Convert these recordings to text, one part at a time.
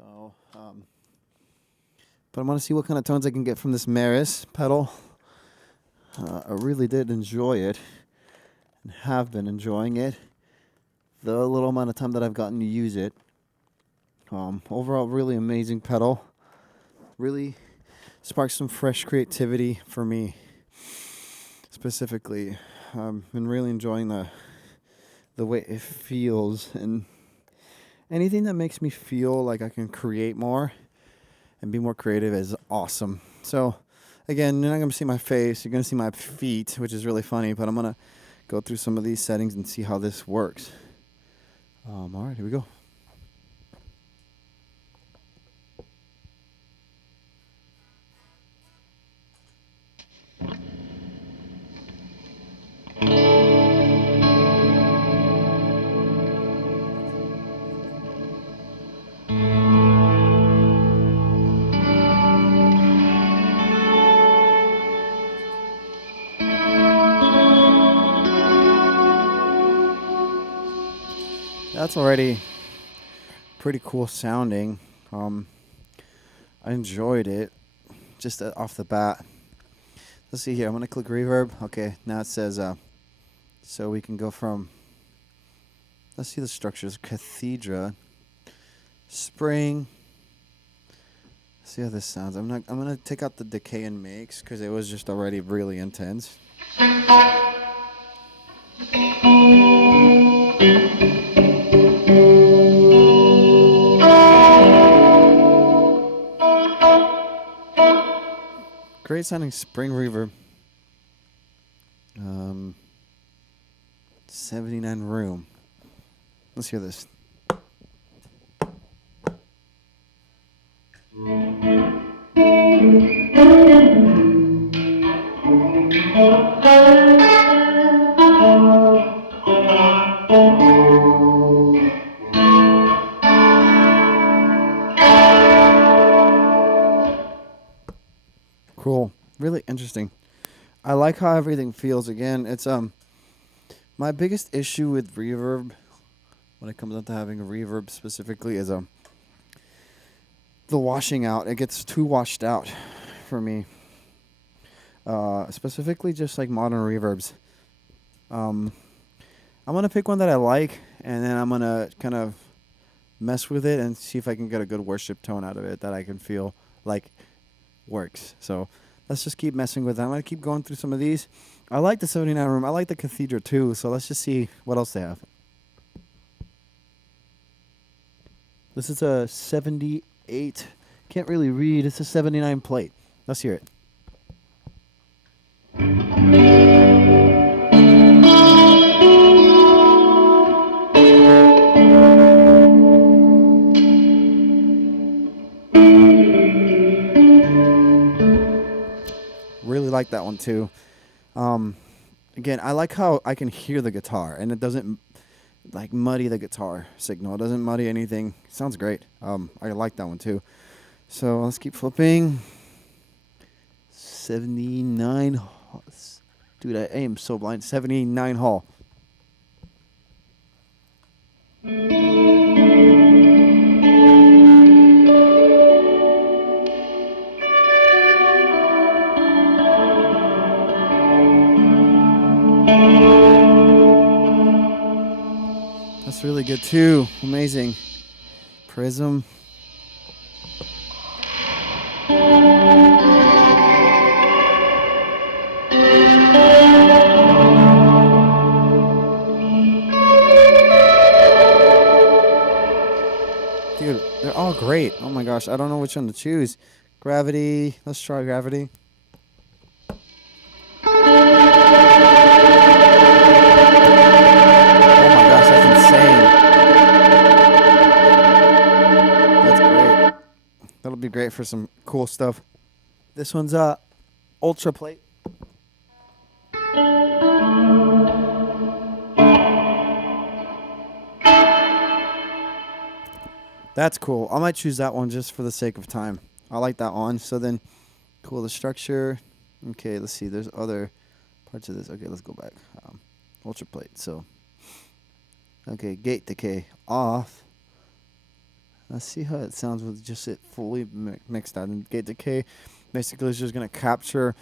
So, but I want to see what kind of tones I can get from this Meris pedal. I really did enjoy it and have been enjoying it the little amount of time that I've gotten to use it. Overall, really amazing pedal. Really sparked some fresh creativity for me. Specifically, I've been really enjoying the way it feels, and anything that makes me feel like I can create more and be more creative is awesome. So, again, you're not going to see my face. You're going to see my feet, which is really funny, but I'm going to go through some of these settings and see how this works. All right, here we go. That's already pretty cool sounding. I enjoyed it just off the bat. Let's see here. I'm going to click reverb. Okay, now it says, so we can go from, let's see the structures. Cathedra, spring. See how this sounds. I'm going to take out the decay and mix because it was just already really intense. Great sounding spring reverb. 79 room. Let's hear this. Cool. Really interesting. I like how everything feels. Again, it's my biggest issue with reverb when it comes down to having a reverb specifically is the washing out. It gets too washed out for me. Specifically just like modern reverbs. I'm going to pick one that I like, and then I'm going to kind of mess with it and see if I can get a good worship tone out of it that I can feel like works. So let's just keep messing with that. I'm going to keep going through some of these. I like the 79 room. I like the Cathedra too. So let's just see what else they have. This is a 78. Can't really read. It's a 79 plate. Let's hear it. Really like that one too. Again, I like how I can hear the guitar and it doesn't like muddy the guitar signal. It doesn't muddy anything. It sounds great. I like that one too. So let's keep flipping. 79. Dude, I am so blind. 79 Hall. That's really good too. Amazing. Prism. Dude, they're all great. Oh my gosh, I don't know which one to choose. Gravity. Let's try Gravity. That'll be great for some cool stuff. This one's ultra plate. That's cool. I might choose that one just for the sake of time. I like that one. So then, cool, the structure. Okay, let's see. There's other parts of this. Okay, let's go back. Ultra plate. So, okay, gate decay off. Let's see how it sounds with just it fully mixed out. And gate decay basically is just going to capture,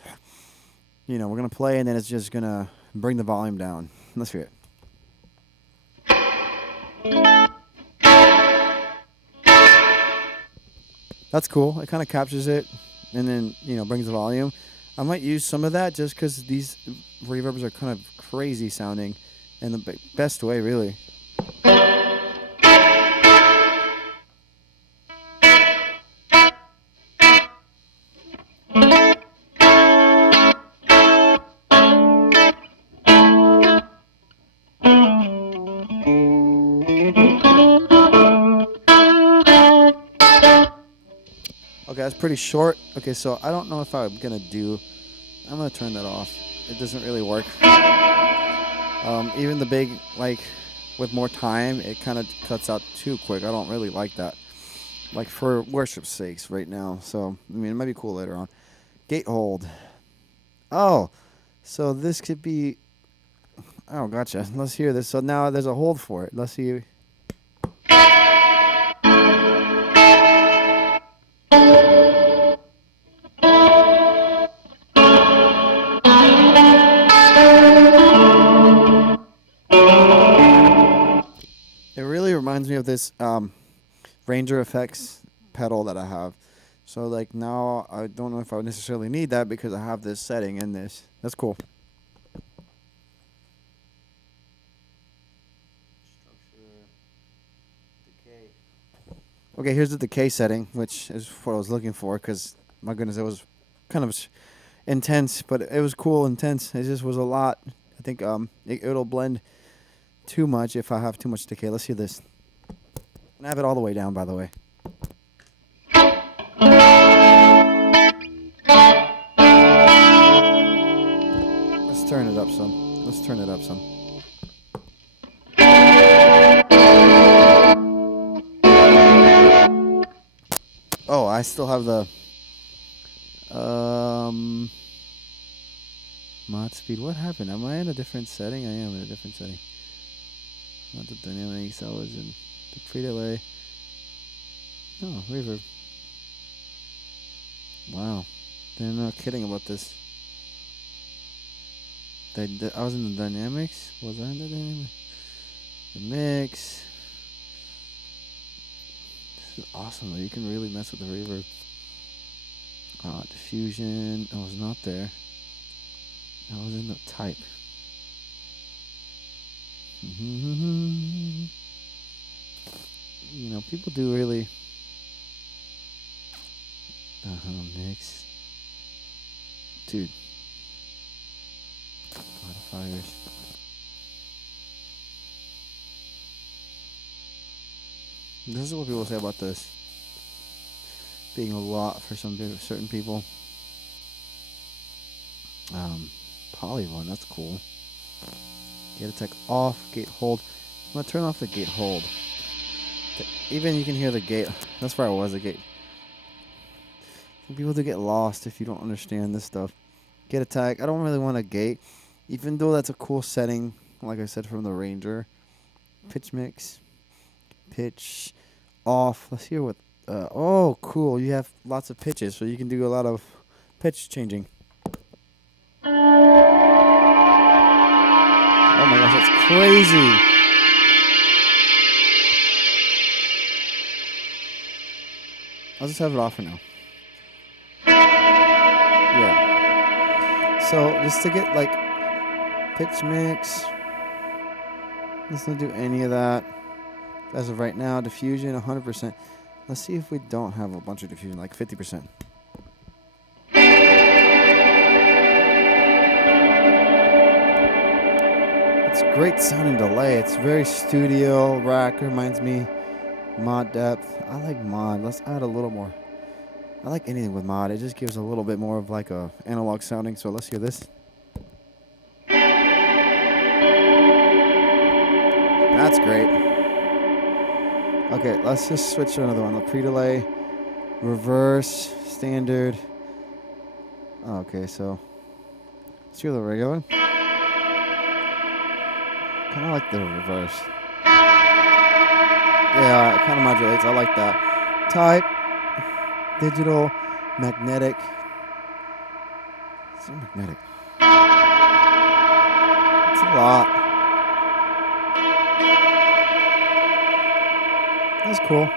we're going to play and then it's just going to bring the volume down. Let's hear it. That's cool. It kind of captures it and then, brings the volume. I might use some of that just because these reverbs are kind of crazy sounding in the best way, really. Okay, that's pretty short. Okay, so I don't know if I'm going to turn that off. It doesn't really work. Even the big, with more time, it kind of cuts out too quick. I don't really like that. For worship's sakes right now. So, it might be cool later on. Gate hold. Oh, so this could be... Oh, gotcha. Let's hear this. So now there's a hold for it. Let's see. It really reminds me of this Ranger Effects pedal that I have. So now I don't know if I would necessarily need that because I have this setting in this. That's cool. Okay, here's the decay setting, which is what I was looking for because, my goodness, it was kind of intense, but it was cool, intense. It just was a lot. I think it'll blend too much if I have too much decay. Let's hear this. And I have it all the way down, by the way. Let's turn it up some. Let's turn it up some. Oh, I still have the mod speed. What happened? Am I in a different setting? I am in a different setting. Not the dynamics. I was in the pre-delay. No, reverb. Wow. They're not kidding about this. I was in the dynamics. Was I in the dynamics? The mix. This is awesome though. You can really mess with the reverb. Diffusion. I was not there. I was in the type. People do really mix. Dude. Modifiers. This is what people say about this being a lot for certain people. Polygon, that's cool. Gate attack off, gate hold. I'm gonna turn off the gate hold. Even you can hear the gate. That's where I was, the gate. People do get lost if you don't understand this stuff. Gate attack. I don't really want a gate, even though that's a cool setting. Like I said, from the Ranger. Pitch mix. Pitch off. Let's hear what. Oh, cool. You have lots of pitches, so you can do a lot of pitch changing. Oh my gosh, that's crazy. I'll just have it off for now. Yeah. So just to get pitch mix. Let's not do any of that. As of right now, diffusion 100%. Let's see if we don't have a bunch of diffusion, 50%. It's great sounding delay. It's very studio rack. Reminds me mod depth. I like mod. Let's add a little more. I like anything with mod. It just gives a little bit more of a analog sounding. So let's hear this. That's great. Okay, let's just switch to another one. The pre-delay, reverse, standard. Okay, so let's do the regular. Kind of like the reverse. Yeah, it kind of modulates. I like that. Type, digital, magnetic. It's magnetic. It's a lot. That's cool.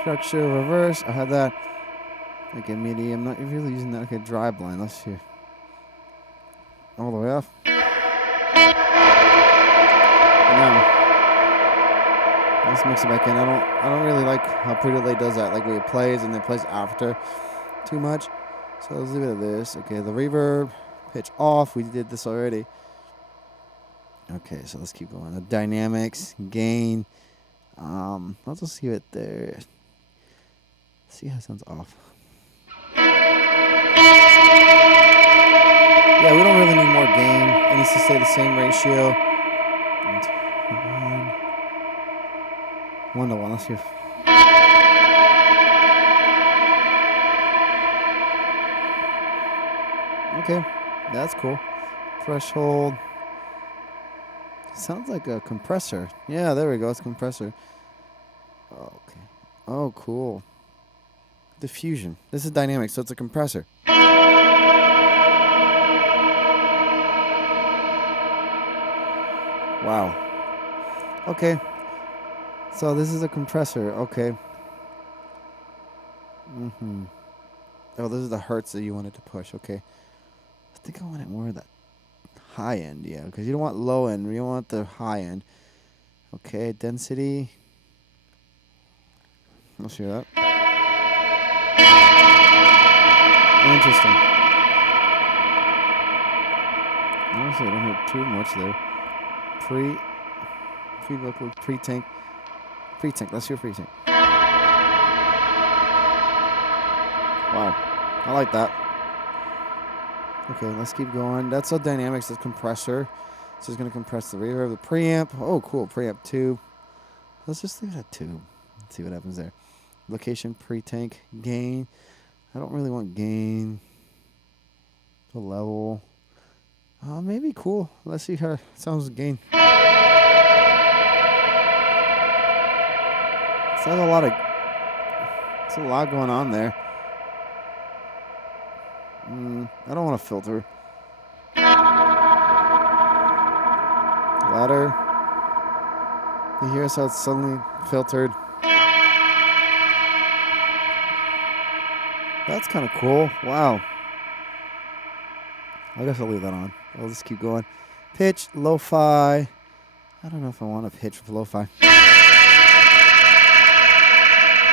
Structure, reverse. I had that. Okay, MIDI. I'm not really using that. Okay, dry blend. Let's see. All the way off. No. Let's mix it back in. I don't really like how Pretty Late does that. Like when it plays and then plays after too much. So let's leave it at this. Okay, the reverb, pitch off. We did this already. Okay, so let's keep going. The dynamics, gain. Let's just leave it there. See how it sounds off. Yeah, we don't really need more gain. It needs to stay the same ratio. 1 to 1. Let's hear. Okay, that's cool. Threshold. Sounds like a compressor. Yeah, there we go. It's a compressor. Okay. Oh, cool. Diffusion. This is dynamic, so it's a compressor. Wow. Okay. So this is a compressor. Okay. Oh, this is the hertz that you wanted to push. Okay. I think I wanted more of that high end, yeah, because you don't want low end. You want the high end. Okay, density. Let's hear that. Interesting. Honestly, I don't hear too much there. Pre-vocal, pre-tank. Pre-tank, let's hear pre-tank. Wow, I like that. Okay, let's keep going. That's all dynamics, that's compressor. So it's going to compress the reverb, the preamp. Oh, cool, preamp 2. Let's just leave it at 2. Let's see what happens there. Location, pre-tank, gain. I don't really want gain. The level. Maybe cool. Let's see how it sounds gain. It's a lot going on there. I don't want to filter. Ladder. You hear how it's suddenly filtered. That's kind of cool. Wow. I guess I'll leave that on. I'll just keep going. Pitch, lo-fi. I don't know if I want to pitch with lo-fi.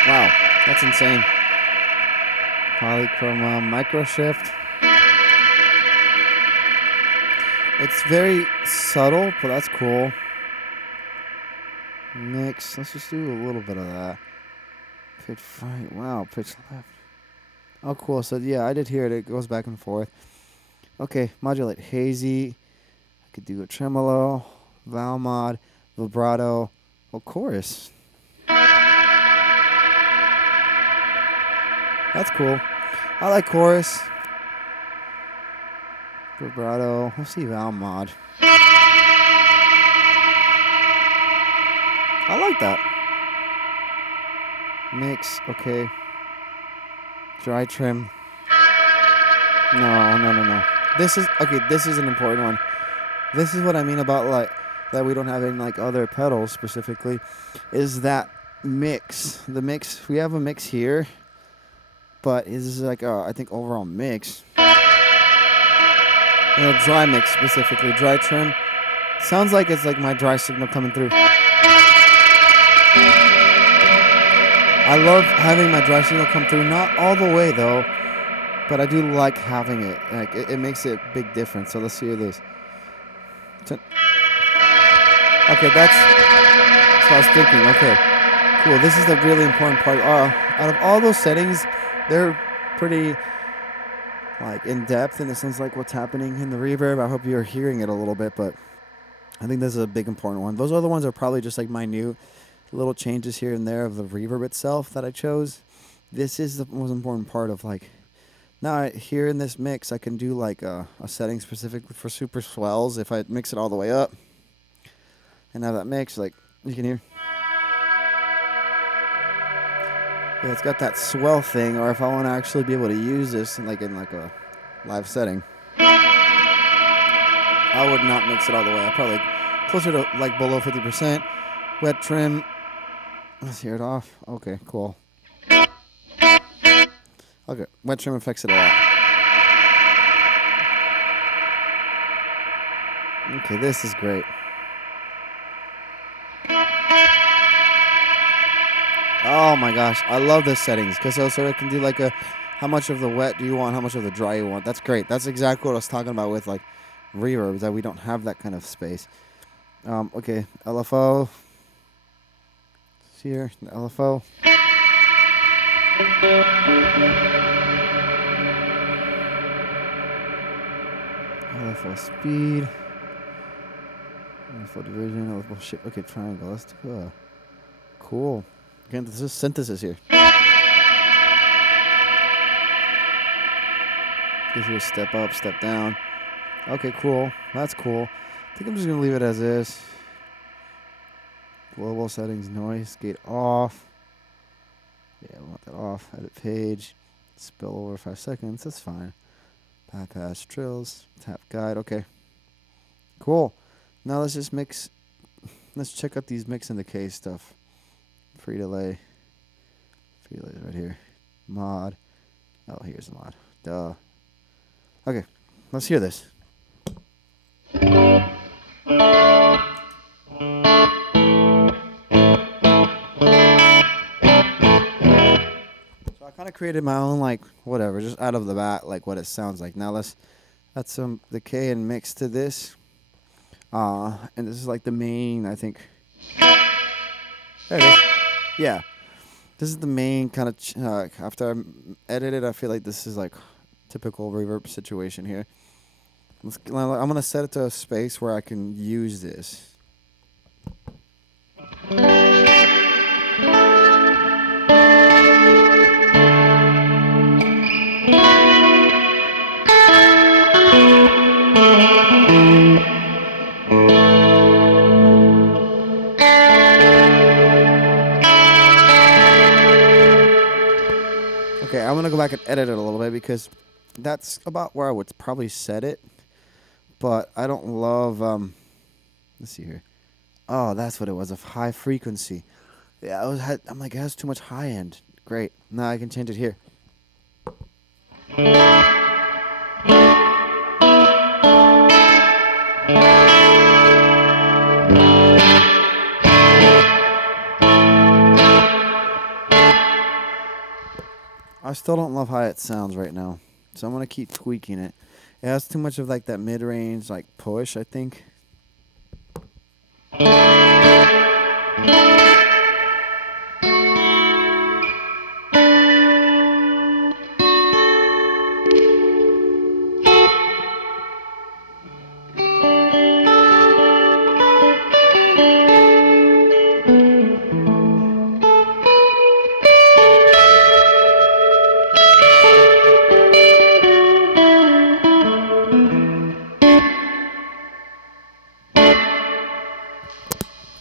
Wow, that's insane. Polychroma, micro shift. It's very subtle, but that's cool. Mix. Let's just do a little bit of that. Pitch right. Wow, pitch left. Oh, cool. So, yeah, I did hear it. It goes back and forth. Okay, modulate. Hazy. I could do a tremolo, val mod, vibrato, chorus. That's cool. I like chorus. Vibrato. Let's see val mod. I like that. Mix. Okay. Dry trim. No. This is an important one. This is what I mean about like that we don't have any like other pedals specifically, is that mix. The mix, we have a mix here, but this is like I think overall mix. Dry mix specifically, dry trim. Sounds like it's like my dry signal coming through. I love having my dry signal come through, not all the way though, but I do like having it. Like it makes a big difference. So let's hear this. Okay, that's what I was thinking. Okay, cool. This is the really important part. Out of all those settings, they're pretty like in depth in the sense like what's happening in the reverb. I hope you're hearing it a little bit, but I think this is a big important one. Those other ones are probably just like minute little changes here and there of the reverb itself that I chose. This is the most important part of like, now here in this mix, I can do like a setting specifically for super swells if I mix it all the way up and have that mix, like you can hear. Yeah, it's got that swell thing, or if I want to actually be able to use this in like a live setting, I would not mix it all the way. I'd probably closer to like below 50%. Wet trim. Let's hear it off. Okay, cool. Okay, wet trim affects it a lot. Okay, this is great. Oh my gosh, I love the settings because so it can do like a how much of the wet do you want, how much of the dry you want. That's great. That's exactly what I was talking about with like reverbs, that we don't have that kind of space. Okay, LFO. Here, the LFO. LFO speed. LFO division. LFO shape. Okay, triangle. Let's do cool. Again, this is synthesis here. Gives you a step up, step down. Okay, cool. That's cool. I think I'm just going to leave it as is. Global settings, noise, gate off. Yeah, I want that off. Edit page. Spill over 5 seconds. That's fine. Bypass trills. Tap guide. Okay. Cool. Now let's just mix. Let's check out these mix and decay stuff. Free delay. Free delay is right here. Mod. Oh, here's the mod. Duh. Okay. Let's hear this. So I kind of created my own, like, whatever, just out of the bat, like what it sounds like. Now let's add some decay and mix to this. And this is like the main, I think. There it is. Yeah. This is the main kind of, after I edit it, I feel like this is like typical reverb situation here. I'm going to set it to a space where I can use this. Okay, I'm going to go back and edit it a little bit because that's about where I would probably set it. But I don't love, let's see here. Oh, that's what it was, of high frequency. Yeah, I'm like, it has too much high end. Great. Now I can change it here. I still don't love how it sounds right now, so I'm going to keep tweaking it. It has too much of like that mid-range like push, I think.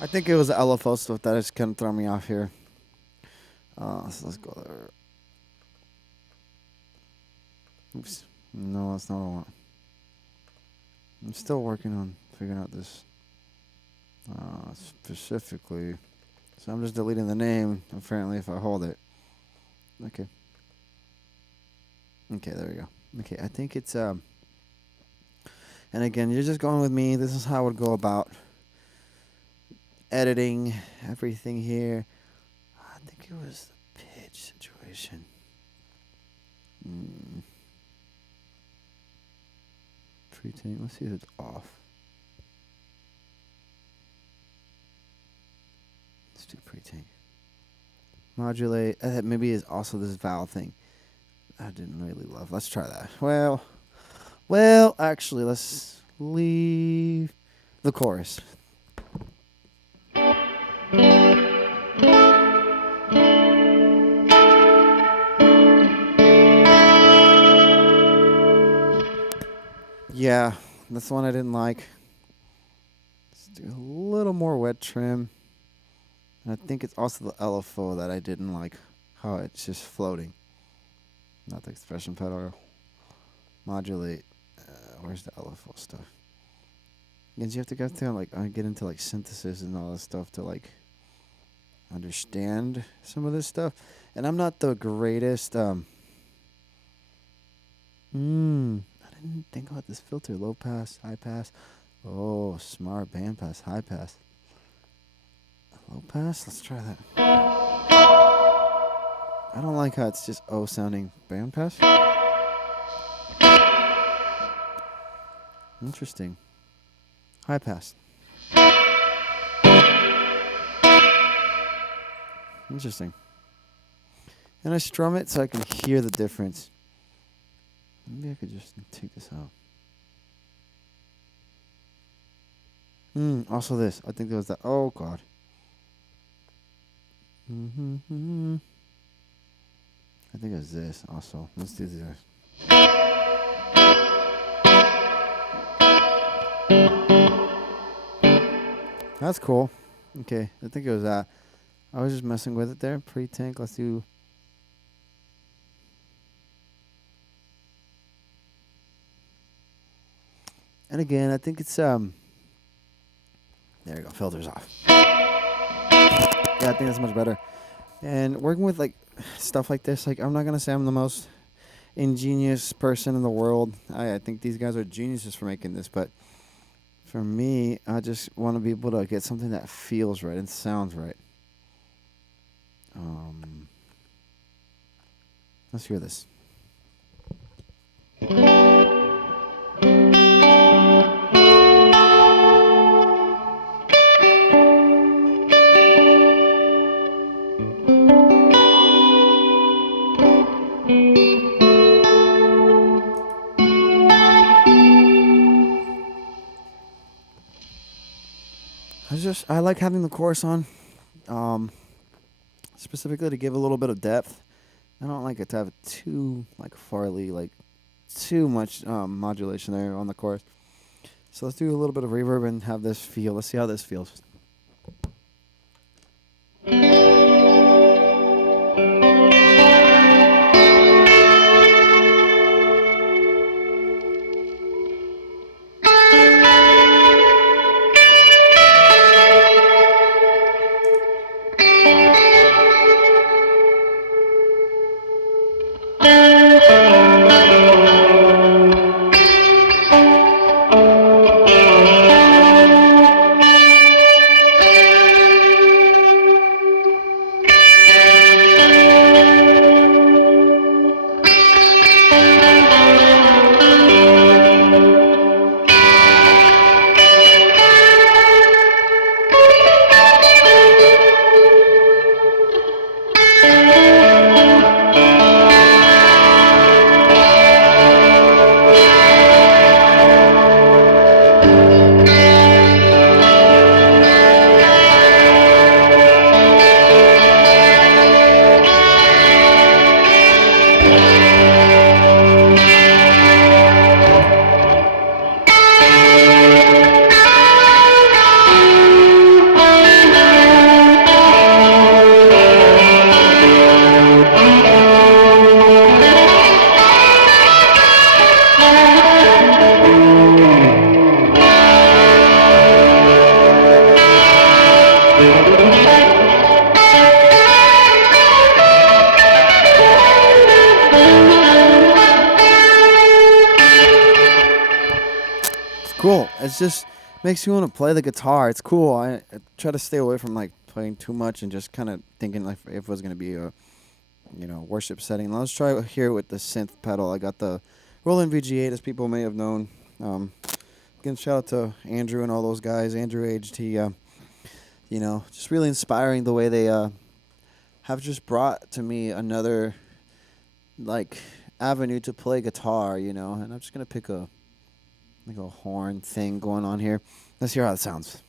I think it was the LFO stuff that just kind of throw me off here. So let's go there. Oops. No, that's not what I want. I'm still working on figuring out this specifically. So I'm just deleting the name, apparently, if I hold it. Okay. Okay, there we go. Okay, I think it's, and again, you're just going with me. This is how I would go about editing everything here. I think it was the pitch situation. Pre-tank. Let's see if it's off. Let's do pre-tank. Modulate. That maybe is also this valve thing. I didn't really love. Let's try that. Well, actually, let's leave the chorus. Yeah, that's the one I didn't like. Let's do a little more wet trim. And I think it's also the LFO that I didn't like how it's just floating. Not the expression pedal. Modulate. Where's the LFO stuff? Because you have to get into like synthesis and all this stuff to like understand some of this stuff. And I'm not the greatest. I didn't think about this filter. Low pass, high pass. Oh, smart band pass, high pass. Low pass? Let's try that. I don't like how it's just O sounding band pass. Interesting. High pass. Interesting. And I strum it so I can hear the difference. Maybe I could just take this out. Also this. I think there was that. Oh, God. I think it's this also. Let's do this. That's cool. Okay, I think it was that. I was just messing with it there. Pre-tank. Let's do. And again, I think it's There you go. Filters off. Yeah, I think that's much better. And working with like stuff like this, like I'm not gonna say I'm the most ingenious person in the world. I think these guys are geniuses for making this, but for me, I just want to be able to get something that feels right and sounds right. Let's hear this. I like having the chorus on, specifically to give a little bit of depth. I don't like it to have too too much modulation there on the chorus. So let's do a little bit of reverb and have this feel. Let's see how this feels. Cool. It just makes you want to play the guitar. It's cool. I try to stay away from like playing too much and just kind of thinking like if it was going to be a worship setting. Let's try here with the synth pedal. I got the Roland VG8, as people may have known. Again, shout out to Andrew and all those guys. Andrew Aged, he just really inspiring the way they have just brought to me another like avenue to play guitar. And I'm just gonna pick a horn thing going on here. Let's hear how it sounds.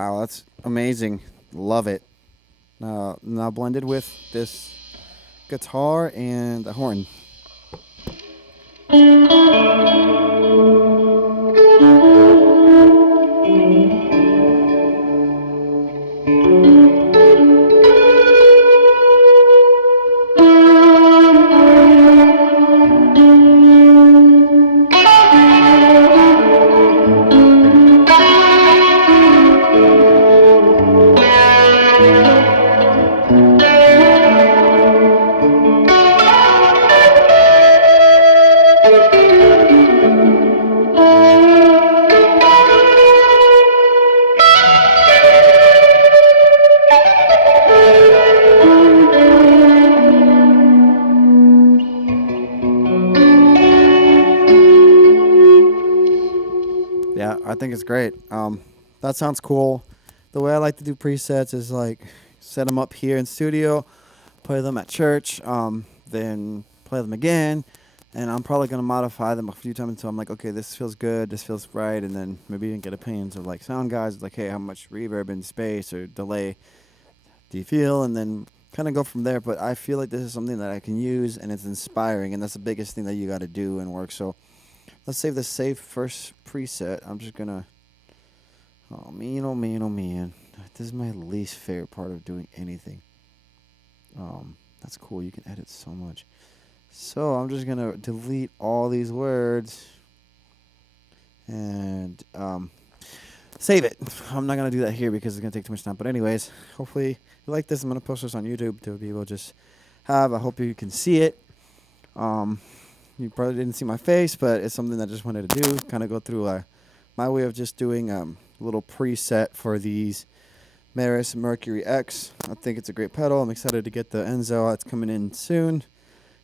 Wow, that's amazing. Love it. Now blended with this guitar and the horn. Yeah, I think it's great. That sounds cool. The way I like to do presets is like set them up here in studio, play them at church, then play them again, and I'm probably gonna modify them a few times until I'm like, okay, this feels good, this feels right, and then maybe even get opinions of like sound guys, like, hey, how much reverb and space or delay do you feel, and then kind of go from there. But I feel like this is something that I can use, and it's inspiring, and that's the biggest thing that you got to do and work. So let's save the save first preset. I'm just gonna. Oh man, oh man, oh man. This is my least favorite part of doing anything. That's cool. You can edit so much. So I'm just gonna delete all these words and save it. I'm not gonna do that here because it's gonna take too much time. But anyways, hopefully you like this. I'm gonna post this on YouTube to be able to just have. I hope you can see it. You probably didn't see my face, but it's something that I just wanted to do. Kind of go through my way of just doing a little preset for these Meris Mercury X. I think it's a great pedal. I'm excited to get the Enzo. It's coming in soon,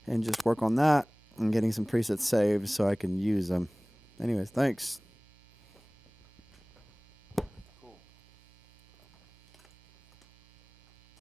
and just work on that and getting some presets saved so I can use them. Anyways, thanks.